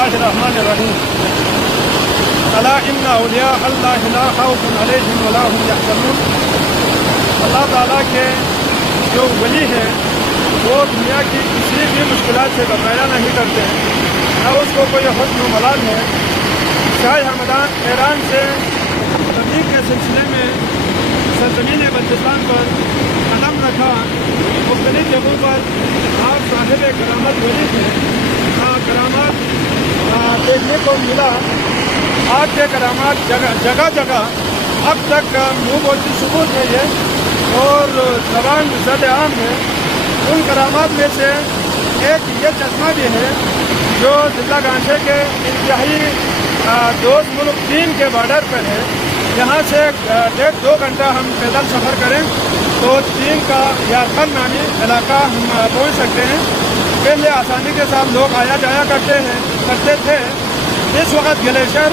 बिस्मिल्लाहिर्रहमानिर्रहीम। अला इन्ना औलिया अल्लाह ला खौफुन अलैहिम वला हुम यहज़नून। अल्लाह ताला के जो वली हैं वो दुनिया की किसी भी मुश्किलात से घबराया नहीं करते हैं, न उसको कोई हुस्न मलाल है। शाह हमदान ईरान से तबलीग के सिलसिले में सरजमीन बल्तिस्तान पर कदम रखा। मुख्तलिफ जगहों पर आप साहिब करामत वली थे, करामात देखने को मिला। आज के करामात जगह जगह अब तक मुँह बोलती सबूत है ये और जबान ज़द आम है। उन करामात में से एक ये चश्मा भी है जो जिला गांचे के इंतहाई दोस्त मुल्क चीन के बॉर्डर पर है। यहाँ से 1.5-2 घंटा हम पैदल सफ़र करें तो चीन का यारखन नामी इलाका हम पहुँच सकते हैं। पहले आसानी के साथ लोग आया जाया करते थे। इस वक्त ग्लेशियर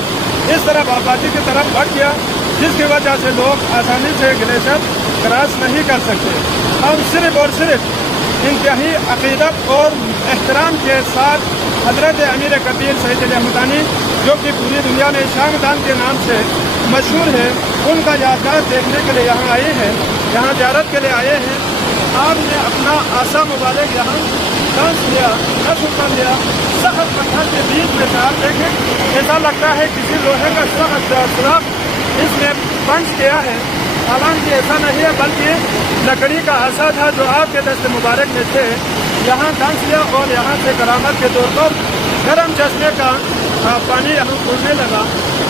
इस तरफ आबादी की तरफ बढ़ गया, जिसकी वजह से लोग आसानी से ग्लेशियर क्रॉस नहीं कर सकते। हम सिर्फ और सिर्फ इंतहाई अक़ीदत और एहतराम के साथ हज़रत अमीर कबीर सईद अली हमदानी, जो कि पूरी दुनिया में शाह हमदान के नाम से मशहूर है, उनका यादगार देखने के लिए यहाँ आए हैं, यहाँ ज़ियारत के लिए आए हैं। आपने अपना आसा मुबारक यहाँ डांस लिया, नस्ल कर लिया। सख्त पत्थर के बीच में से आप देखें, ऐसा लगता है किसी लोहे का सख्त सुराख इसमें पंच किया है। हालांकि ऐसा नहीं है, बल्कि लकड़ी का आसा था जो आपके दस्त मुबारक में थे। यहाँ डांस लिया और यहाँ से करामत के तौर पर गर्म चश्मे का पानी यहाँ खोलने लगा।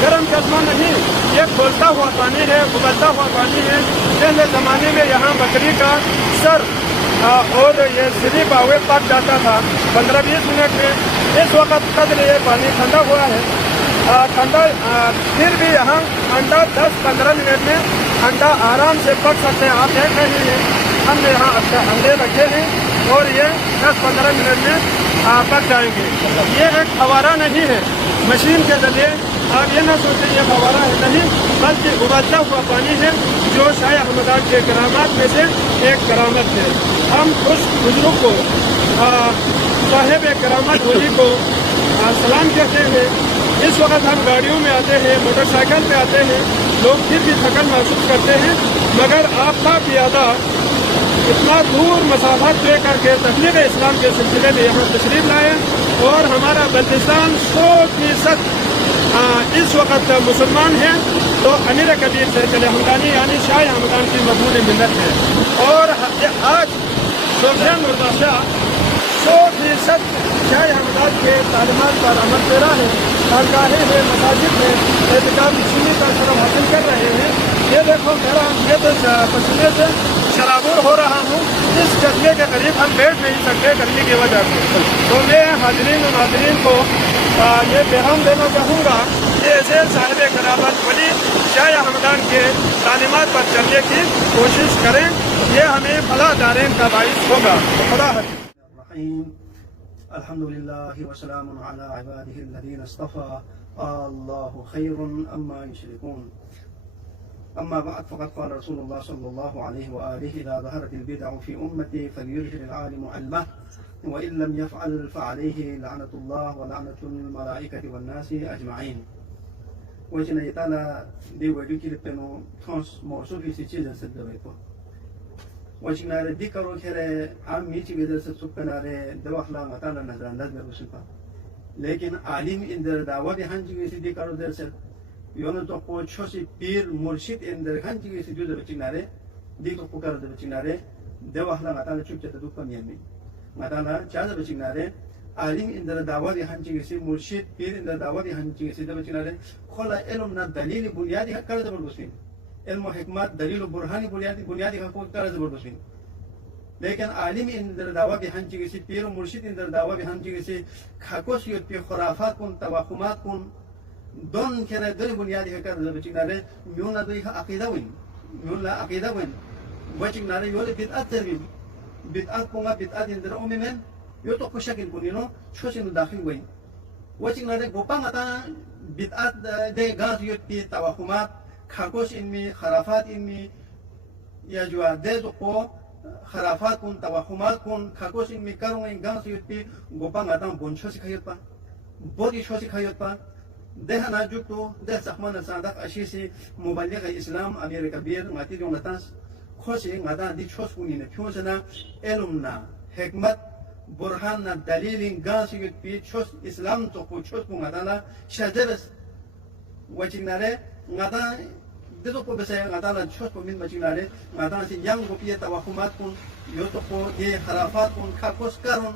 गर्म चश्मा नहीं, ये खोलता हुआ पानी है, उबलता हुआ पानी है। पहले ज़माने में यहाँ बकरी का सर और ये सिरी बावे पक जाता था 15-20 मिनट में। इस वक्त कदर ये पानी ठंडा हुआ है, ठंडा। फिर भी यहाँ अंडा 10-15 मिनट में अंडा आराम से पक सकते हैं। आप देख रहे हैं हमने यहाँ अंडे रखे हैं और ये 10-15 मिनट में पक जाएंगे। ये एक फवारा नहीं है मशीन के जरिए, आप ये ना सोचें ये फवारा है, नहीं, बल्कि उबलता हुआ पानी है जो शाह हमदान के करामात में से एक करामत है। हम उस बुजुर्ग को साहिब करामत वली को सलाम कहते हैं। इस वक्त हम गाड़ियों में आते हैं, मोटरसाइकिल पे आते हैं, लोग फिर भी थकन महसूस करते हैं, मगर आपका पियादा इतना दूर मसाफा तय करके तबलीग इस्लाम के सिलसिले में यहाँ तशरीफ लाए और हमारा बल्तिस्तान 100% इस वक्त मुसलमान है। तो अमीर कबीर सईद अली हमदानी यानी शाह हमदान की मकबूल मिन्नत है। और आज सुल्तान मुर्तज़ा 100% शाह हमदान के तालीमात पर अमल पेरा है। खानगाहें हैं, मसाजिद है, एहतिकाम सुन्नी का शरफ हासिल कर रहे हैं। ये देखो मेरा ये तो पसीने से शराबूर हो रहा हूँ। इस चश्मे के करीब हम बैठ नहीं सकते गर्मी की वजह से। तो मैं हाज़रीन और नाज़रीन को ये पैगाम देना चाहूँगा कि ऐसे साहिब करामत वली शाह हमदान के तालीमात पर चलने की कोशिश करें। ये हमें फलाह दारैन का बाइस होगा। खुदा हाफ़िज़। अल्हम्दुलिल्लाहि व सलामुन अला इबादिहि अल्लज़ीना इस्तफ़ा अल्लाहु खैरुन अम्मा युशरिकून। अम्मा बअद फ़क़द क़ाल रसूलुल्लाह सल्लल्लाहु अलैहि व आलिहि इज़ा ज़हरतिल बिदअु फ़ी उम्मती फ़लयुज़हिरिल आलिमु इल्महु व इन लम यफ़अल फ़अलैहि लअनतुल्लाह व लअनतुल मलाइकति वन नासि अजमईन। वचन यताला दे वडुकी पेनो थॉस मोसुफी सिचेज सदवेको वचनारे दिकरो खेरे आम मीची वेदर से सुकनारे दवाखला मताला नजरअंदाज में रुसुपा। लेकिन आलिम इंदर दावा भी हंजी वेसी दिकरो दर से योनो तो को छोसी पीर मुर्शिद इंदर हंजी वेसी जुद बचिनारे दिको पुकार दर बचिनारे दवाखला मताला चुपचाप दुपन यामी मताला चाज बचिनारे आलिम इंदर दावा भी हंजी वेसी मुर्शिद पीर इंदर दावा भी हंजी वेसी दर बचिनारे खोला इल्म ना दलील बुनियादी हक कर जबरदस्ती इल्म हिकमत दलील बुरहानी बुनियादी हकूक़ का ज़बरदस्ती। लेकिन आलिम इंदर दावा भी हंची किसी पीर मुर्शिद इंदर दावा भी हंची किसी खाकोस युत पे खुराफात कुन तवाखुमात कुन दोन खेरे दल बुनियादी हक कर बचिनारे म्यूना दोई अकीदा विन म्यूला अकीदा विन बचिनारे योले बिदअत तरबिन बिदअत पुंगा बिदअत इंदर उम्मे में यो तो कुशकिन कुनिनो छोसिन दाखिल विन बचिनारे गोपांग आता बिदअत दे गाज युत पे तवाखुमात खाकोश इनमें खराफात इनमें या जो आदेश को खराफात कौन तवाहुमात कौन खाकोश इनमें करूँगा इन गांव से युत्ती गोपांग आता बोंशो से खायता body shosi khayot pa deha na jukto deh sakman sadak ashisi muballigh islam amerika bir ngati jonatas khosi ngada di chos kunine chosna elumna hikmat burhan na dalilin gasigit pi chos islam to ko chos kungadala shajabas wajinare ngada dedo ko besa ngada la chos ko min majinare ngada si yang go pi tawahumat kun yoto ko ye kharafat kun khakos karun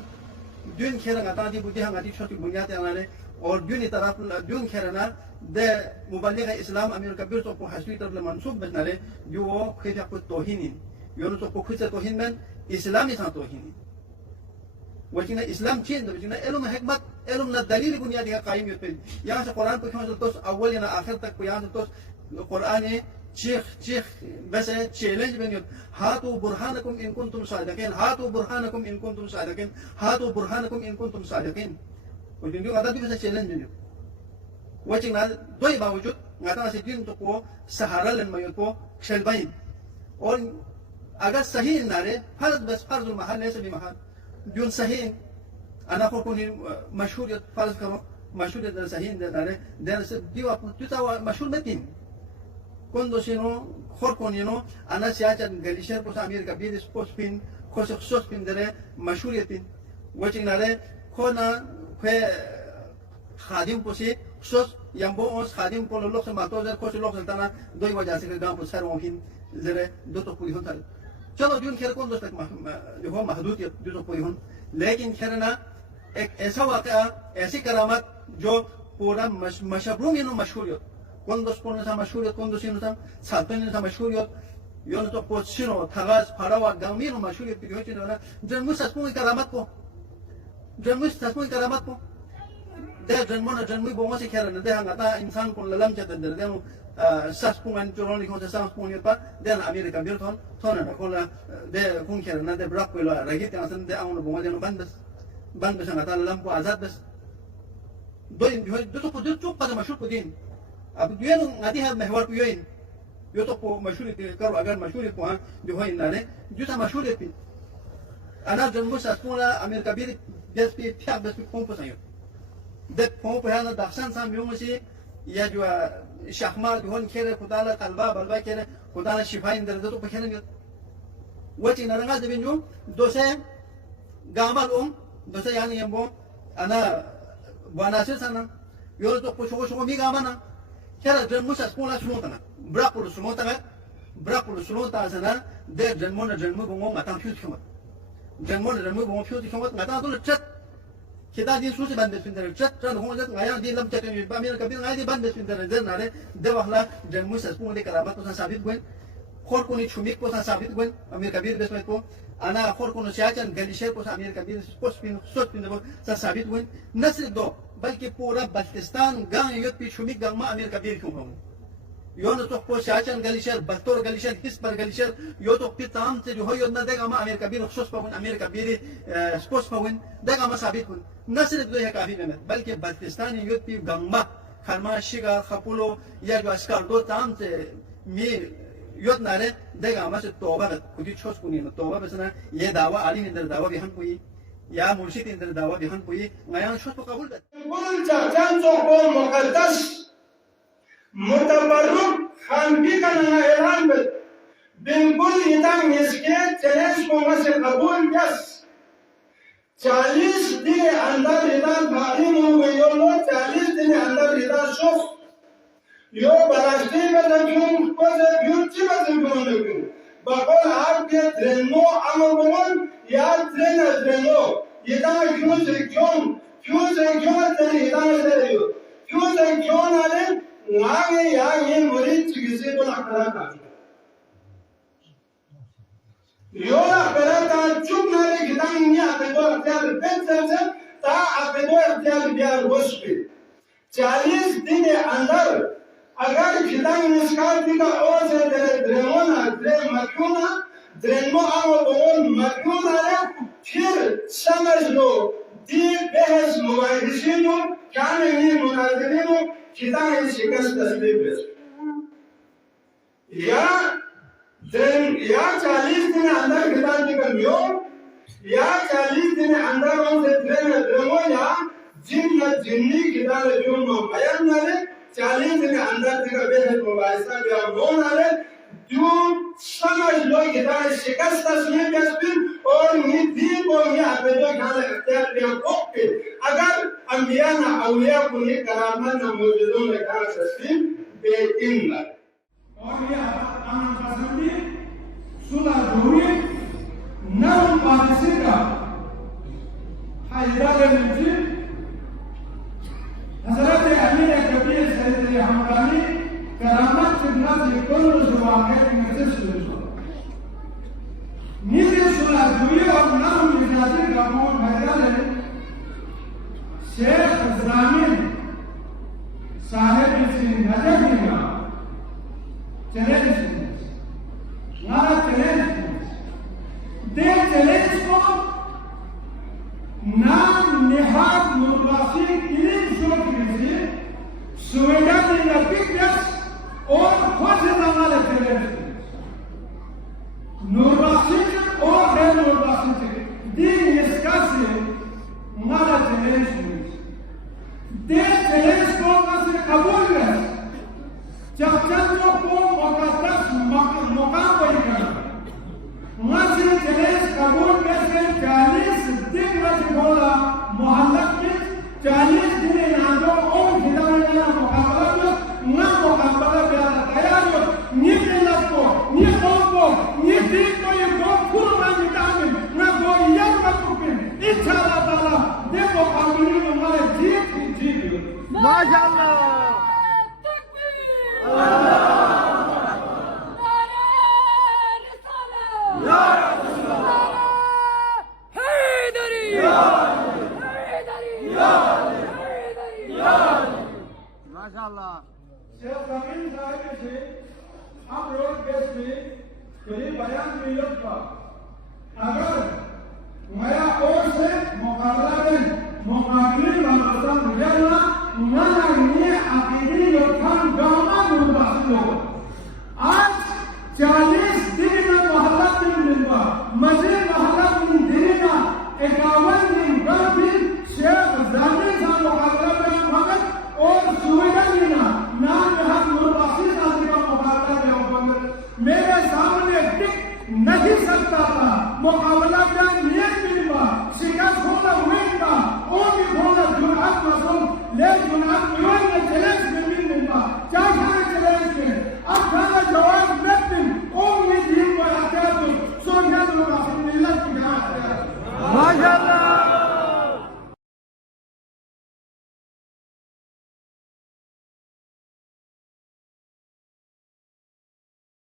dün kere ngata di budi hangati choti bunyat yanare और dün taraf dün kere na de muballigh islam amir kabir to ko hasbi taraf le mansub besnare jo wo khita ko tohinin yono to ko khita tohin men islami tha tohinin wajina islam chen do wajina elum hikmat elum na dalil bunyat ya qaim yote ya se quran ko khon to awwal ina akhir tak ko ya to quran شيخ بس challenge بين هاتوا برهانكم ان كنتم صادقين هاتوا برهانكم ان كنتم صادقين هاتوا برهانكم ان كنتم صادقين ودين دي غدا دي بس تشالنج بين وجهنا دوي با وجود غدا سيدين تو كو سهارا لن ما يكو شلبين और अगर सही नारे फर्ज बस फर्ज महल नहीं सभी महल जो सही अना को कोनी मशहूरियत फर्ज करो मशहूरियत सही नारे देर से दिवा तुता मशहूर में तीन cuando se no jorconino ana se hacha galisher pues america bien spospin cosa sospin dere mashuriyatin wachinare khona khe khadim posi sos yambo os khadim polo lok se mato zer cosa lok tana doi wajah se gam pues har mohin zere do to puri hon tal chalo dun kher kon dostak ho mahdud ya do to puri hon lekin kherna ek ऐसा वाकया ऐसी करामत जो पूरा मशहूर में मशहूरियत cuando pones a mashuriot cuando si no están saltones a mashuriot yo no to posino tagas parawa gamino mashuriot que yo tiene jan musas muy karamat ko jan musas muy karamat ko de jan mona jan muy bongo si kera de hangata insan kon lalam chata de sas pungan choroni ko sas pungan pa de na america birton tona na kola de kun kera na de brak ko la ragit asan de awno bongo de no bandas hangata lampo azad bas do to poder chop para mashur ko din अब दुनिया आती है महवर को यो तो मशहूर करो अगर मशहूर को जो है इन्होंने जो था मशहूर है अना जन्म सास्पोला अमेरिका कबीर देश पे क्या बस पे कौन पसंद है देख कौन पे है ना दक्षिण साम यूं से या जो शहमा जो है खेरे खुदाला कल्बा बल्बा खेरे खुदाला शिफा इंदर तो पे खेरे वो चीज़ नरंगा जब यूं दोसे गामा दोसे यानी हम वो अना वानासिर साना यो तो कुछ भी गामा ना kera janmu sa skola sulotana brapul sulota sana de janmu bongo matang fyut khama janmu bongo fyut khama ngata to chat kita di susi bande sindar chat ran ho jat ngaya di lam chat ni ba mir kabir ngaya di bande sindar de nare de wahla janmu sa skola de karabat to sabit gwen khor ko ni chumik ko sabit gwen amir kabir besmet ko ana khor ko no siachan galisher ko amir kabir spospin sotpin de sabit gwen nasr do बल्कि पूरा बल्तिस्तान गांव युद्ध पिछुमी गांव में अमीर कबीर क्यों हूँ यो न तो को शाचन गलिशर बख्तौर गलिशर हिस पर गलिशर यो तो पिताम से जो हो यो न देगा मैं अमीर कबीर खुश पावन अमीर कबीर स्पोर्ट्स पावन देगा मैं साबित हूँ न सिर्फ दो है काफी में बल्कि बल्तिस्तान युद्ध पी गंगा खरमा शिगा खपुलो या जो अस्कार दो ताम से मी युद्ध नारे देगा मैं से तौबा खुद ही छोड़ कुनी तौबा बस ना ये दावा आली निंदर दावा भी हम कोई या मुर्शिद इंदर दावा भी हम कोई नया छोड़ को कबूल कर कुल चाचांचो को मुकद्दस मुतबर्रुक खानगी का ऐलान बिल्कुल इधर इसके चैलेंज को से कबूल यस 40 दिन अंदर इधर भारी मूवी यो लो 40 दिन अंदर इधर शोफ यो बरास्ती में लग्यूं को से ब्यूटी में लग्यूं बकोल आपके ट्रेनो अमरगोन या ट्रेनो इधर क्यों से क्यों तेरे इधर से क्यों नाले लागे या ये मरीज किसी को ना करा था यो ना करा था चुप नाले किधर नहीं आते तो अत्यार पेंशन से ता आते तो अत्यार बिहार वोस्पी 40 दिन के अंदर अगर किधर निष्कार दिखा और से ड्रेमो आओ तो मक्यूना रे फिर समझ लो दी बहस मुबाहिसिनो कान में मुनाजिरिनो किदा है शिकस्त तस्लीम या 40 दिन अंदर किताब निकल गयो या 40 दिन अंदर उनसे ड्रेमो या जिन जिन्नी किताब जो बयान वाले 40 के अंदर का बेहद मुबाहिसा या मौन वाले जो समझ लो किताब शिकस्त तस्लीम कसबिन और नीति को यहाँ पे जो खाने अख्तियार दिया ओके अगर अंबिया ना औलिया को ये करामत ना मौजूदों में खाना तस्लीम बेइन लगे और ये आना पसंदी सुना दूरी नरम पारिसी का हाइदार निजी हज़रत अमीर कबीर सैयद हमदानी करामत चिन्ना से कोई जुबान के मैसेज सुनो नीचे सुना दूरी और नरम मिजाजी का मौन हाइदार शेख ज़ामिन साहिब सिंह नजर चैलेंज हमारा चैलेंज दे चैलेंज को नाम निहाद मुर्बासी तीन शोध में से सुविधा इन द पिक्चर्स और खुद से हमारा चैलेंज मुर्बासी और गैर मुर्बासी से दिन इसका से हमारा चैलेंज दे चैलेंज को कैसे कबूल कर चर्चों को मुकद्दस मुकाम पर करना मस्जिद चैलेंज कबूल कैसे 40 दिन में बोला मोहल्ला में 40 दिन नादो और हिदायत ना मुकाबला ना मुकाबला प्यारा तैयार हो नीचे लगो नी को नी दिन को ये को पूरा मिटाने ना को यार मत इच्छा ताला देखो कानूनी हमारे जीत माशाअल्लाह माशाअल्लाह शेख ज़मीन साहब से हम रोड केस में करीब बयान मिलो का अगर मेरा और से मुकाबला में मुकाबले वाला मुझे ना ये अकेले लोगों गाँव में बासियों आज 40 दिन में मोहल्ला में मिलवा मस्जिद मोहल्ला में दिन में 51 दिन गाँव शेख ज़मीन साहब मुकाबला में मगर और सुविधा लेना नाम यहाँ मुर्बासी साथी का मुकाबला में मेरे सामने टिक नहीं सकता था मुकाबला का नियत मिलवा शिकस्त होना हुई था और भी होना जुनात मसूल ले जुनात मिलन में चैलेंज में मिलवा चाहे चैलेंज में अब खाना जवाब नहीं और ये दिन को आते तो सोनिया मुर्बासी मिलन की गाँव माशाअल्लाह